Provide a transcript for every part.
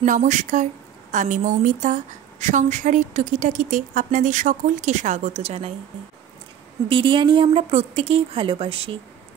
নমস্কার, আমি মৌমিতা। সংসারের টুকিটাকিতে আপনাদের সকলকে স্বাগত জানাই। বিরিয়ানি আমরা প্রত্যেকেই ভালোবাসি,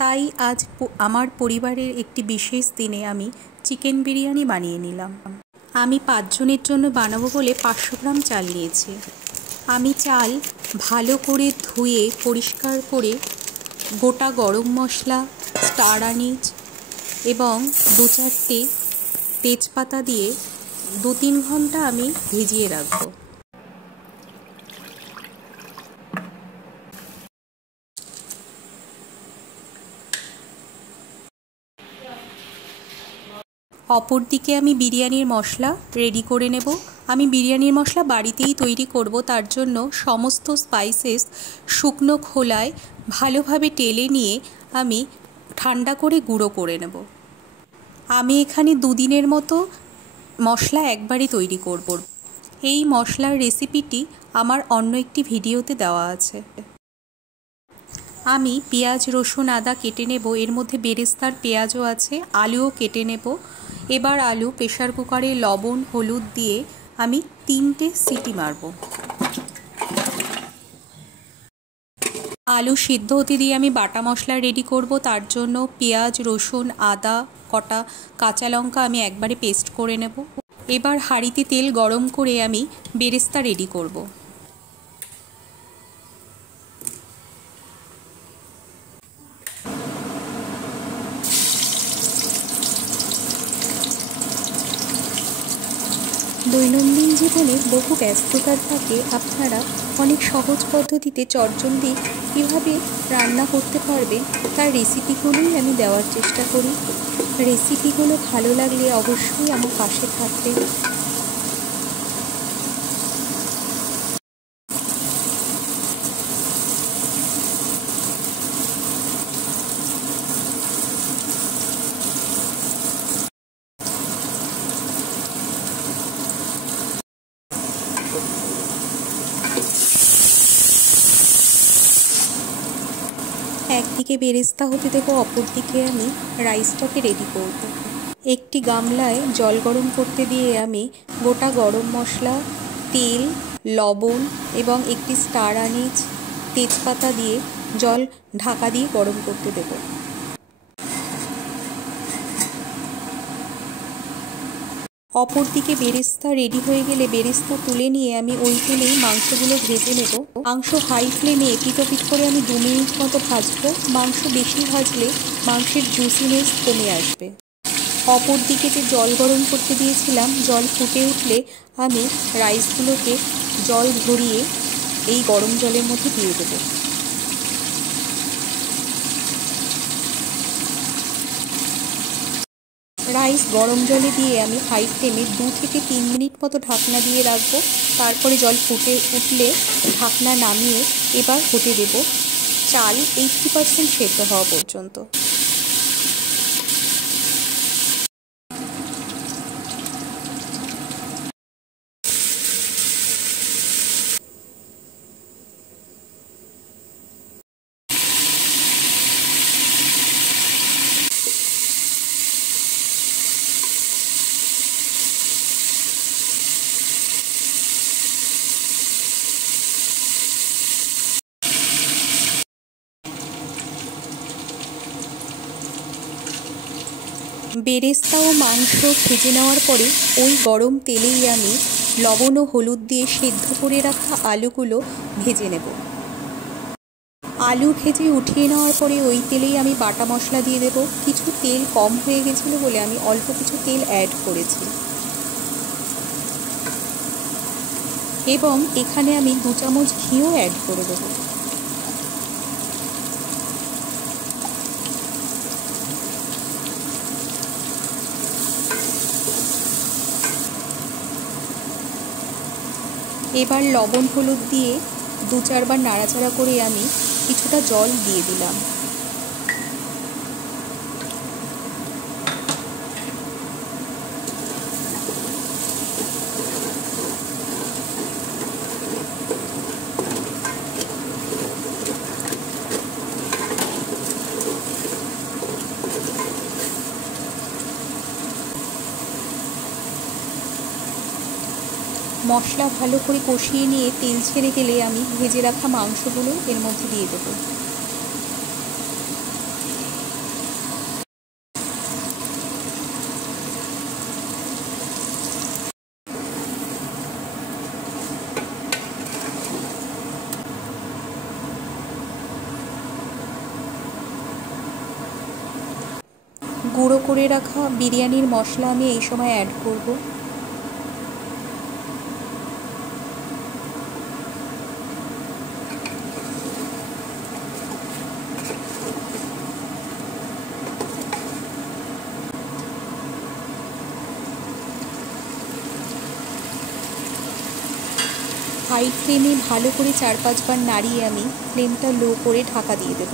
তাই আজ আমার পরিবারের একটি বিশেষ দিনে আমি চিকেন বিরিয়ানি বানিয়ে নিলাম। আমি 5 জনের জন্য বানাবো বলে 500 গ্রাম চাল নিয়েছি। আমি চাল ভালো করে ধুয়ে পরিষ্কার করে গোটা গরম মশলা, স্টার আনিজ এবং 2-4টে তেজপাতা দিয়ে 2-3 ঘন্টা আমি ভিজিয়ে রাখবো। অপরদিকে আমি বিরিয়ানির মশলা রেডি করে নেব। আমি বিরিয়ানির মশলা বাড়িতেই তৈরি করব, তার জন্য সমস্ত স্পাইসেস শুকনো খোলায় ভালোভাবে টেলে নিয়ে আমি ঠান্ডা করে গুঁড়ো করে নেব। আমি এখানে 2 দিনের মতো মশলা একবারই তৈরি করব। এই মশলার রেসিপিটি আমার অন্য একটি ভিডিওতে দেওয়া আছে। আমি পেঁয়াজ, রসুন, আদা কেটে নেব। এর মধ্যে বেরেস্তার পেঁয়াজও আছে। আলুও কেটে নেব। এবার আলু প্রেসার কুকারে লবণ, হলুদ দিয়ে আমি 3টে সিটি মারব। আলু সিদ্ধ হতে দিয়ে আমি বাটা মশলা রেডি করব। তার জন্য পেঁয়াজ, রসুন, আদা, কটা কাঁচা লঙ্কা আমি একবারে পেস্ট করে নেব। এবার হাঁড়িতে তেল গরম করে আমি বেরেস্তা রেডি করব। দৈনন্দিন জীবনে বহু ব্যস্ততার ফাঁকে আপনারা অনেক সহজ পদ্ধতিতে চটজলদি কীভাবে রান্না করতে পারবেন তার রেসিপিগুলোই আমি দেওয়ার চেষ্টা করি। রেসিপিগুলো ভালো লাগলে অবশ্যই আমার পাশে থাকবেন। একদিকে বেরেস্তা হতে দেবো, অপরদিকে আমি রাইসটাকে রেডি করব। একটি গামলায় জল গরম করতে দিয়ে আমি গোটা গরম মশলা, তেল, লবণ এবং একটি স্টার আনিজ, তেজপাতা দিয়ে জল ঢাকা দিয়ে গরম করতে দেব। অপরদিকে বেরেস্তা রেডি হয়ে গেলে বেরেস্তা তুলে নিয়ে আমি ওই তেলেই মাংসগুলো ভেজে নেব। মাংস হাই ফ্লেমে এপিট ওপিট করে আমি 2 মিনিট মতো ভাজবো। মাংস বেশি ভাজলে মাংসের জুসিনেস কমে আসবে। অপরদিকে যে জল গরম করতে দিয়েছিলাম, জল ফুটে উঠলে আমি রাইসগুলোকে জল ঝরিয়ে এই গরম জলের মধ্যে দিয়ে দেবো। রাইস গরম জলে দিয়ে আমি হাই ফ্লেমে 2 থেকে 3 মিনিট মতো ঢাকনা দিয়ে রাখবো। তারপরে জল ফুটে উঠলে ঢাকনা নামিয়ে এবার হতে দেব চাল 80% সেদ্ধ হওয়া পর্যন্ত। বেরেস্তা ও মাংস ভেজে নেওয়ার পরে ওই গরম তেলেই আমি লবণ ও হলুদ দিয়ে সেদ্ধ করে রাখা আলুগুলো ভেজে নেব। আলু ভেজে উঠিয়ে নেওয়ার পরে ওই তেলেই আমি বাটা মশলা দিয়ে দেব। কিছু তেল কম হয়ে গেছিলো বলে আমি অল্প কিছু তেল অ্যাড করেছি এবং এখানে আমি 2 চামচ ঘিও অ্যাড করে দেবো। এবার লবণ হলুদ দিয়ে 2-4 বার নাড়াচাড়া করে আমি কিছুটা জল দিয়ে দিলাম। মশলা ভালো করে কষিয়ে নিয়ে তেল ছেড়ে গেলে আমি ভেজে রাখা মাংসগুলো এর মধ্যে দিয়ে দেবো। গুঁড়ো করে রাখা বিরিয়ানির মশলা আমি এই সময় অ্যাড করব। হাই ফ্লেমে ভালো করে 4-5 বার নাড়িয়ে আমি ফ্লেমটা লো করে ঢাকা দিয়ে দেব।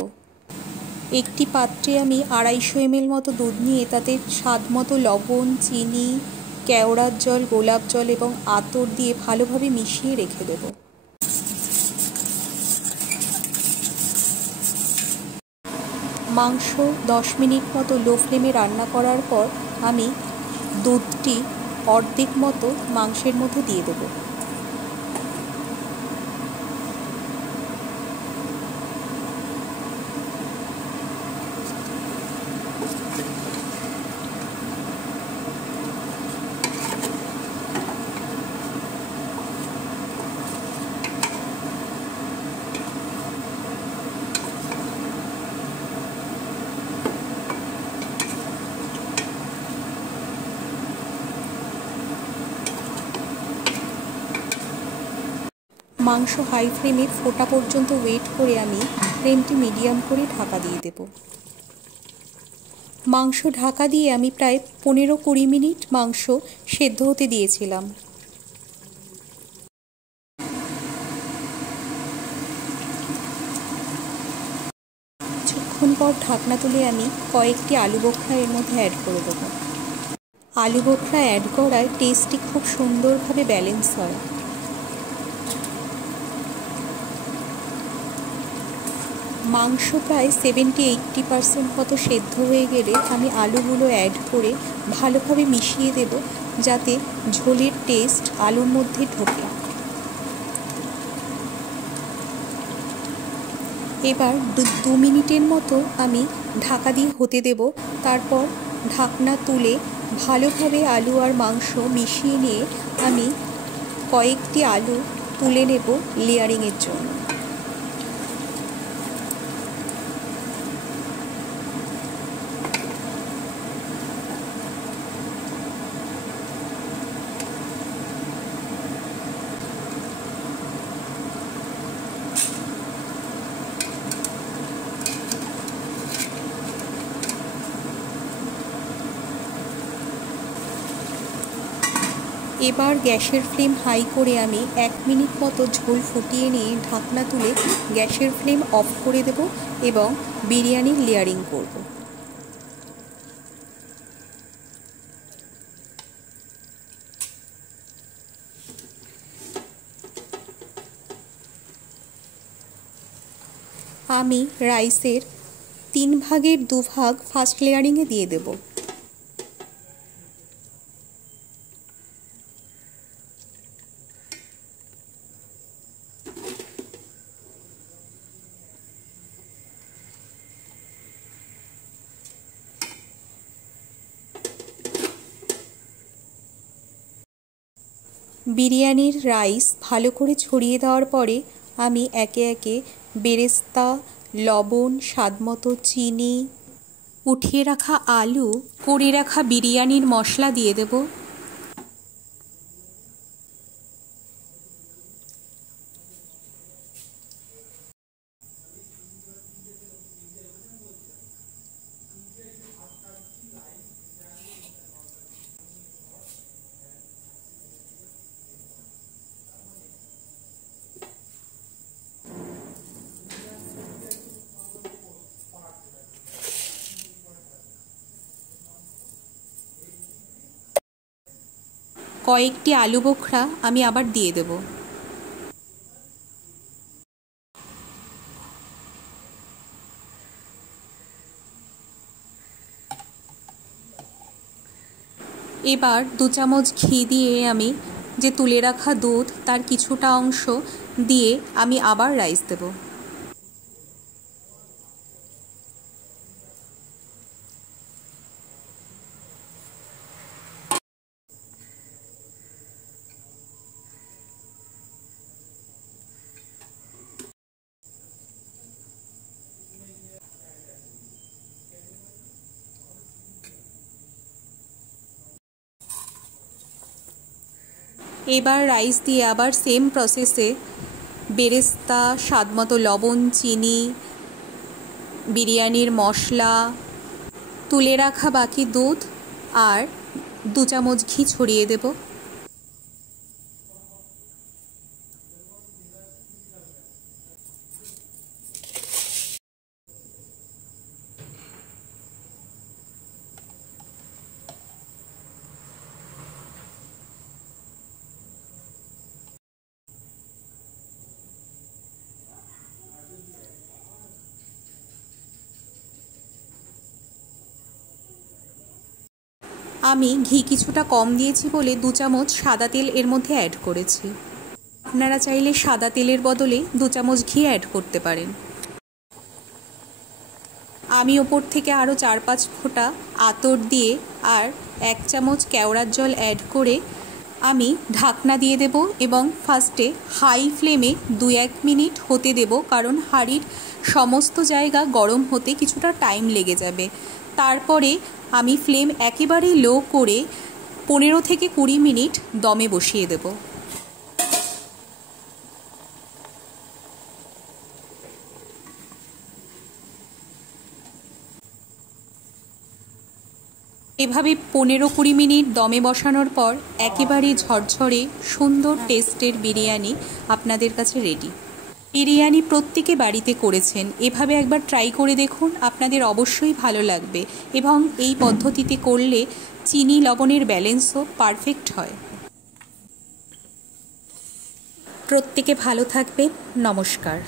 একটি পাত্রে আমি 250 ml মতো দুধ নিয়ে তাতে স্বাদ মতো লবণ, চিনি, কেওড়ার জল, গোলাপ জল এবং আতর দিয়ে ভালোভাবে মিশিয়ে রেখে দেব। মাংস 10 মিনিট মতো লো ফ্লেমে রান্না করার পর আমি দুধটি অর্ধেক মতো মাংসের মধ্যে দিয়ে দেব। মাংস হাই ফ্লেমে ফোটা পর্যন্ত ওয়েট করে আমি ফ্লেমটি মিডিয়াম করে ঢাকা দিয়ে দেব। মাংস ঢাকা দিয়ে আমি প্রায় 15-20 মিনিট মাংস সেদ্ধ হতে দিয়েছিলাম। কিছুক্ষণ পর ঢাকনা তুলে আমি কয়েকটি আলু বোখরা এর মধ্যে অ্যাড করে দেবো। আলু বোখরা অ্যাড করায় টেস্টটি খুব সুন্দরভাবে ব্যালেন্স হয়। মাংস প্রায় 70-80% মতো সেদ্ধ হয়ে গেলে আমি আলুগুলো অ্যাড করে ভালোভাবে মিশিয়ে দেব, যাতে ঝোলের টেস্ট আলুর মধ্যে ঢোকে। এবার 2 মিনিটের মতো আমি ঢাকা দিয়ে হতে দেব। তারপর ঢাকনা তুলে ভালোভাবে আলু আর মাংস মিশিয়ে নিয়ে আমি কয়েকটি আলু তুলে নেব লেয়ারিংয়ের জন্য। এবার গ্যাসের ফ্লেম হাই করে আমি 1 মিনিট মতো ঝোল ফুটিয়ে নিয়ে ঢাকনা তুলে গ্যাসের ফ্লেম অফ করে দেব এবং বিরিয়ানির লেয়ারিং করব। আমি রাইসের 3 ভাগের 2 ভাগ ফার্স্ট লেয়ারিংয়ে দিয়ে দেব। বিরিয়ানির রাইস ভালো করে ছড়িয়ে দেওয়ার পরে আমি একে একে বেরেস্তা, লবণ, স্বাদমতো চিনি, উঠিয়ে রাখা আলু, করে রাখা বিরিয়ানির মশলা দিয়ে দেব। কয়েকটি আলু বোখরা আমি আবার দিয়ে দেব। এবার 2 চামচ ঘি দিয়ে আমি যে তুলে রাখা দুধ তার কিছুটা অংশ দিয়ে আমি আবার রাইস দেব। এবার রাইস দিয়ে আবার সেম প্রসেসে বেরেস্তা, স্বাদমতো লবণ, চিনি, বিরিয়ানির মশলা, তুলে রাখা বাকি দুধ আর 2 চামচ ঘি ছড়িয়ে দেব। আমি ঘি কিছুটা কম দিয়েছি বলে 2 চামচ সাদা তেল এর মধ্যে অ্যাড করেছি। আপনারা চাইলে সাদা তেলের বদলে 2 চামচ ঘি অ্যাড করতে পারেন। আমি ওপর থেকে আরও 4-5 ফোঁটা আতর দিয়ে আর 1 চামচ কেওড়ার জল অ্যাড করে আমি ঢাকনা দিয়ে দেব এবং ফার্স্টে হাই ফ্লেমে 2-1 মিনিট হতে দেব, কারণ হাঁড়ির সমস্ত জায়গা গরম হতে কিছুটা টাইম লেগে যাবে। তারপরে আমি ফ্লেম একেবারেই লো করে 15 থেকে 20 মিনিট দমে বসিয়ে দেব। এভাবে 15-20 মিনিট দমে বসানোর পর একেবারে ঝরঝরে সুন্দর টেস্টের বিরিয়ানি আপনাদের কাছে রেডি। বিরিয়ানি প্রত্যেকে বাড়িতে করেছেন, এভাবে একবার ট্রাই করে দেখুন, আপনাদের অবশ্যই ভালো লাগবে এবং এই পদ্ধতিতে করলে চিনি লবণের ব্যালেন্সও পারফেক্ট হয়। প্রত্যেকে ভালো থাকবেন। নমস্কার।